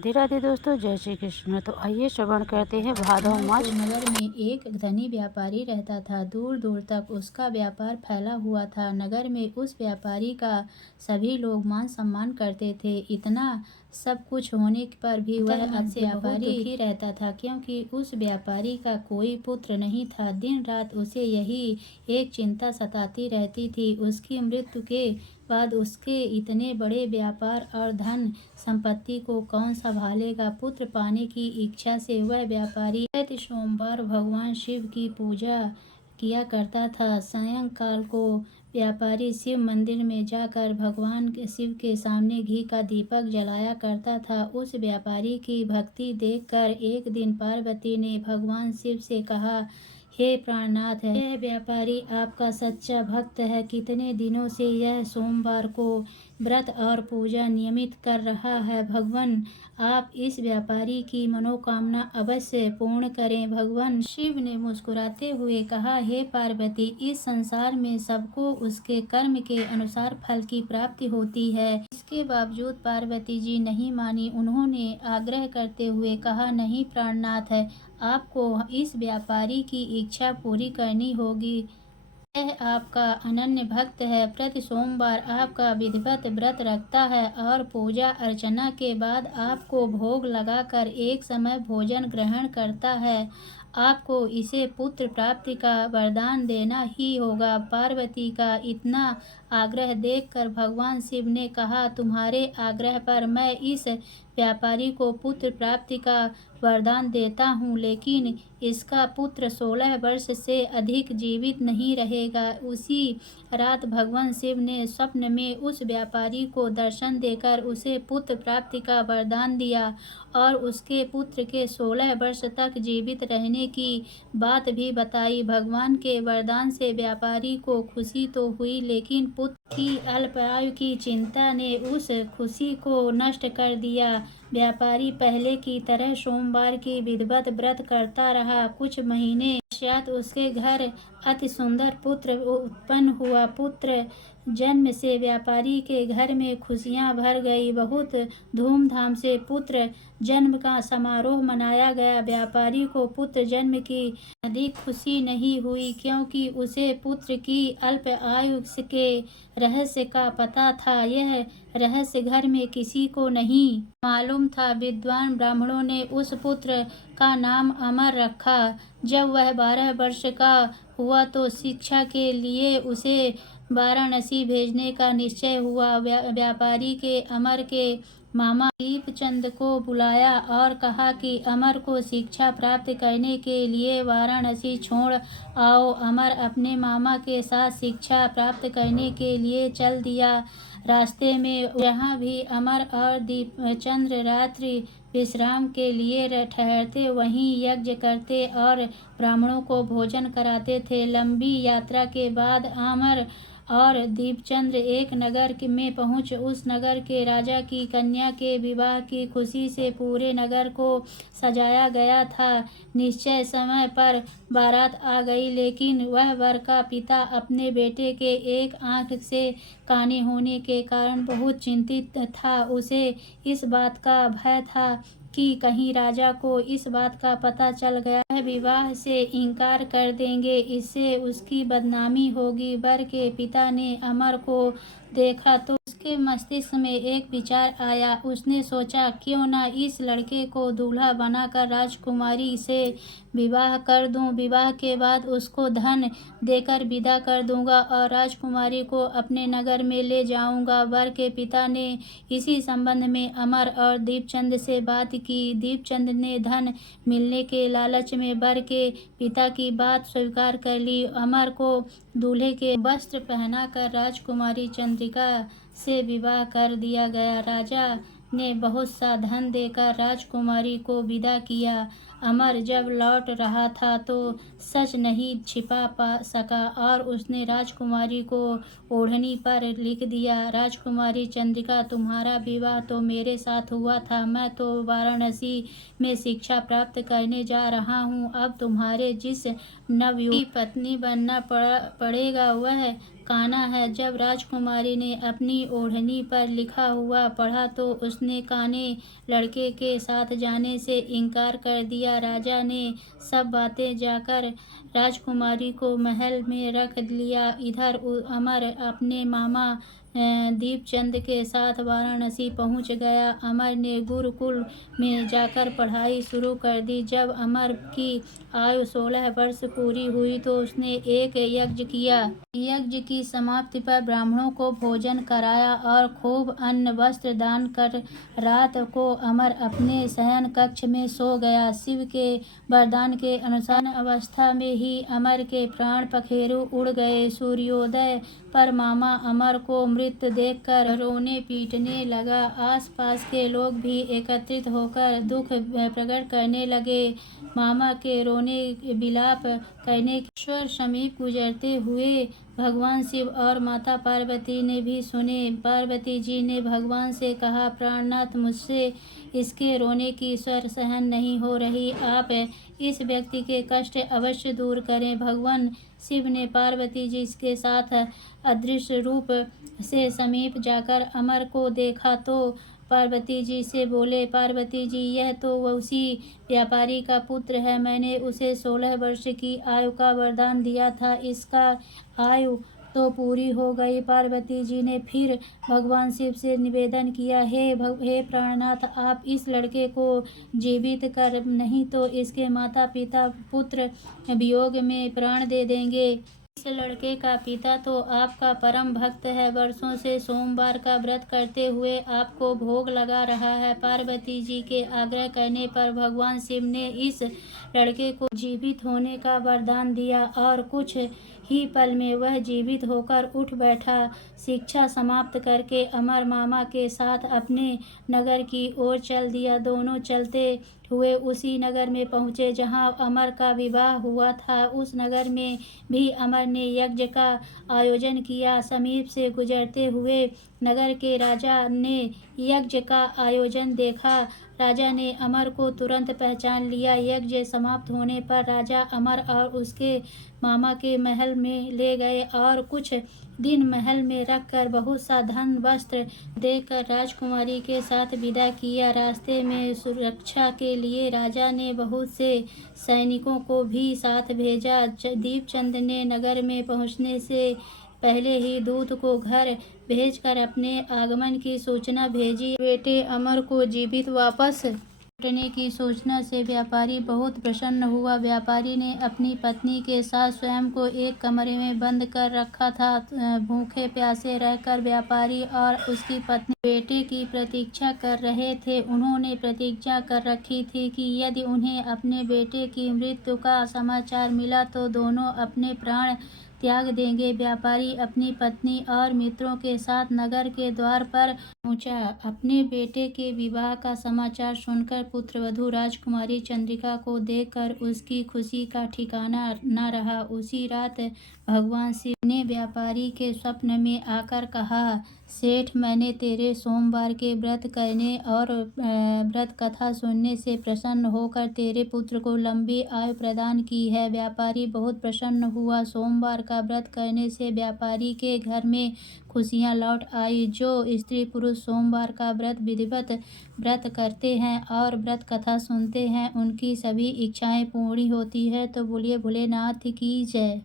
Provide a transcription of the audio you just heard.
राधे राधे दोस्तों, जय श्री कृष्ण। तो आइए श्रवण करते हैं भादव मास। नगर में एक धनी व्यापारी रहता था। दूर दूर तक उसका व्यापार फैला हुआ था। नगर में उस व्यापारी का सभी लोग मान सम्मान करते थे। इतना सब कुछ होने पर भी वह अक्सर बहुत दुखी रहता था, क्योंकि उस व्यापारी का कोई पुत्र नहीं था। दिन रात उसे यही एक चिंता सताती रहती थी, उसकी मृत्यु के बाद उसके इतने बड़े व्यापार और धन संपत्ति को कौन संभालेगा। पुत्र पाने की इच्छा से वह व्यापारी प्रति सोमवार भगवान शिव की पूजा किया करता था। सायंकाल को व्यापारी शिव मंदिर में जाकर भगवान शिव के सामने घी का दीपक जलाया करता था। उस व्यापारी की भक्ति देखकर एक दिन पार्वती ने भगवान शिव से कहा, हे प्राणनाथ, यह व्यापारी आपका सच्चा भक्त है। कितने दिनों से यह सोमवार को व्रत और पूजा नियमित कर रहा है। भगवान, आप इस व्यापारी की मनोकामना अवश्य पूर्ण करें। भगवान शिव ने मुस्कुराते हुए कहा, हे पार्वती, इस संसार में सबको उसके कर्म के अनुसार फल की प्राप्ति होती है। इसके बावजूद पार्वती जी नहीं मानी। उन्होंने आग्रह करते हुए कहा, नहीं प्राणनाथ, है आपको इस व्यापारी की इच्छा पूरी करनी होगी। यह आपका अनन्य भक्त है। प्रति सोमवार आपका विधिवत व्रत रखता है और पूजा अर्चना के बाद आपको भोग लगाकर एक समय भोजन ग्रहण करता है। आपको इसे पुत्र प्राप्ति का वरदान देना ही होगा। पार्वती का इतना आग्रह देखकर भगवान शिव ने कहा, तुम्हारे आग्रह पर मैं इस व्यापारी को पुत्र प्राप्ति का वरदान देता हूँ, लेकिन इसका पुत्र 16 वर्ष से अधिक जीवित नहीं रहेगा। उसी रात भगवान शिव ने स्वप्न में उस व्यापारी को दर्शन देकर उसे पुत्र प्राप्ति का वरदान दिया और उसके पुत्र के 16 वर्ष तक जीवित रहने की बात भी बताई। भगवान के वरदान से व्यापारी को खुशी तो हुई, लेकिन पुत्र की अल्पायु की चिंता ने उस खुशी को नष्ट कर दिया। व्यापारी पहले की तरह सोमवार की विधिवत व्रत करता रहा। कुछ महीने पश्चात उसके घर अति सुंदर पुत्र उत्पन्न हुआ। पुत्र जन्म से व्यापारी के घर में खुशियां भर गई। बहुत धूमधाम से पुत्र जन्म का समारोह मनाया गया। व्यापारी को पुत्र जन्म की अधिक खुशी नहीं हुई, क्योंकि उसे पुत्र की अल्प आयु के रहस्य का पता था। यह रहस्य घर में किसी को नहीं मालूम था। विद्वान ब्राह्मणों ने उस पुत्र का नाम अमर रखा। जब वह 12 वर्ष का हुआ तो शिक्षा के लिए उसे वाराणसी भेजने का निश्चय हुआ। व्यापारी के अमर के मामा दीपचंद को बुलाया और कहा कि अमर को शिक्षा प्राप्त करने के लिए वाराणसी छोड़ आओ। अमर अपने मामा के साथ शिक्षा प्राप्त करने के लिए चल दिया। रास्ते में जहाँ भी अमर और दीपचंद्र रात्रि विश्राम के लिए ठहरते, वहीं यज्ञ करते और ब्राह्मणों को भोजन कराते थे। लंबी यात्रा के बाद अमर और दीपचंद्र एक नगर में पहुँच उस नगर के राजा की कन्या के विवाह की खुशी से पूरे नगर को सजाया गया था। निश्चय समय पर बारात आ गई, लेकिन वह वर का पिता अपने बेटे के एक आंख से काने होने के कारण बहुत चिंतित था। उसे इस बात का भय था कि कहीं राजा को इस बात का पता चल गया, वह विवाह से इनकार कर देंगे, इससे उसकी बदनामी होगी। वर के पिता ने अमर को देखा तो उसके मस्तिष्क में एक विचार आया। उसने सोचा, क्यों न इस लड़के को दूल्हा बनाकर राजकुमारी से विवाह कर दूं। विवाह के बाद उसको धन देकर विदा कर दूंगा और राजकुमारी को अपने नगर में ले जाऊंगा। वर के पिता ने इसी संबंध में अमर और दीपचंद से बात की। दीपचंद ने धन मिलने के लालच में वर के पिता की बात स्वीकार कर ली। अमर को दूल्हे के वस्त्र पहनाकर राजकुमारी चंद्रिका से विवाह कर दिया गया। राजा ने बहुत सा धन देकर राजकुमारी को विदा किया। अमर जब लौट रहा था तो सच नहीं छिपा पा सका और उसने राजकुमारी को ओढ़नी पर लिख दिया, राजकुमारी चंद्रिका, तुम्हारा विवाह तो मेरे साथ हुआ था। मैं तो वाराणसी में शिक्षा प्राप्त करने जा रहा हूँ। अब तुम्हारे जिस नवयुवती पत्नी बनना पड़ेगा, वह काना है। जब राजकुमारी ने अपनी ओढ़नी पर लिखा हुआ पढ़ा तो उसने काने लड़के के साथ जाने से इनकार कर दिया। राजा ने सब बातें जाकर राजकुमारी को महल में रख लिया। इधर अमर अपने मामा दीपचंद के साथ वाराणसी पहुंच गया। अमर ने गुरुकुल में जाकर पढ़ाई शुरू कर दी। जब अमर की आयु 16 वर्ष पूरी हुई तो उसने एक यज्ञ किया। यज्ञ की समाप्ति पर ब्राह्मणों को भोजन कराया और खूब अन्न वस्त्र दान कर रात को अमर अपने शयन कक्ष में सो गया। शिव के वरदान के अनुसार अवस्था में ही अमर के प्राण पखेरु उड़ गए। सूर्योदय पर मामा अमर को मृत देखकर रोने पीटने लगा। आसपास के लोग भी एकत्रित होकर दुख प्रकट करने लगे। मामा के रोने विलाप करने के ईश्वर समीप गुजरते हुए भगवान शिव और माता पार्वती ने भी सुने। पार्वती जी ने भगवान से कहा, प्राणनाथ, मुझसे इसके रोने की स्वर सहन नहीं हो रही। आप इस व्यक्ति के कष्ट अवश्य दूर करें। भगवान शिव ने पार्वती जी के साथ अदृश्य रूप से समीप जाकर अमर को देखा तो पार्वती जी से बोले, पार्वती जी, यह तो उसी व्यापारी का पुत्र है। मैंने उसे 16 वर्ष की आयु का वरदान दिया था। इसका आयु तो पूरी हो गई। पार्वती जी ने फिर भगवान शिव से निवेदन किया, हे प्राणनाथ, आप इस लड़के को जीवित कर, नहीं तो इसके माता पिता पुत्र वियोग में प्राण दे देंगे। इस लड़के का पिता तो आपका परम भक्त है, वर्षों से सोमवार का व्रत करते हुए आपको भोग लगा रहा है। पार्वती जी के आग्रह करने पर भगवान शिव ने इस लड़के को जीवित होने का वरदान दिया और कुछ ही पल में वह जीवित होकर उठ बैठा। शिक्षा समाप्त करके अमर मामा के साथ अपने नगर की ओर चल दिया। दोनों चलते हुए उसी नगर में पहुँचे जहाँ अमर का विवाह हुआ था। उस नगर में भी अमर ने यज्ञ का आयोजन किया। समीप से गुजरते हुए नगर के राजा ने यज्ञ का आयोजन देखा। राजा ने अमर को तुरंत पहचान लिया। यज्ञ समाप्त होने पर राजा अमर और उसके मामा के महल में ले गए और कुछ दिन महल में रखकर बहुत सा धन वस्त्र देकर राजकुमारी के साथ विदा किया। रास्ते में सुरक्षा के लिए राजा ने बहुत से सैनिकों को भी साथ भेजा। दीपचंद ने नगर में पहुंचने से पहले ही दूत को घर भेजकर अपने आगमन की सूचना भेजी। बेटे अमर को जीवित वापस लौटने की सूचना से व्यापारी बहुत प्रसन्न हुआ। व्यापारी ने अपनी पत्नी के साथ स्वयं को एक कमरे में बंद कर रखा था। भूखे प्यासे रहकर व्यापारी और उसकी पत्नी बेटे की प्रतीक्षा कर रहे थे। उन्होंने प्रतिज्ञा कर रखी थी कि यदि उन्हें अपने बेटे की मृत्यु का समाचार मिला तो दोनों अपने प्राण त्याग देंगे। व्यापारी अपनी पत्नी और मित्रों के साथ नगर के द्वार पर पहुंचा। अपने बेटे के विवाह का समाचार सुनकर पुत्रवधू राजकुमारी चंद्रिका को देखकर उसकी खुशी का ठिकाना न रहा। उसी रात भगवान शिव ने व्यापारी के स्वप्न में आकर कहा, सेठ, मैंने तेरे सोमवार के व्रत करने और व्रत कथा सुनने से प्रसन्न होकर तेरे पुत्र को लंबी आयु प्रदान की है। व्यापारी बहुत प्रसन्न हुआ। सोमवार का व्रत करने से व्यापारी के घर में खुशियां लौट आई। जो स्त्री पुरुष सोमवार का व्रत विधिवत व्रत करते हैं और व्रत कथा सुनते हैं उनकी सभी इच्छाएं पूरी होती है। तो बोलिए भोलेनाथ की जय।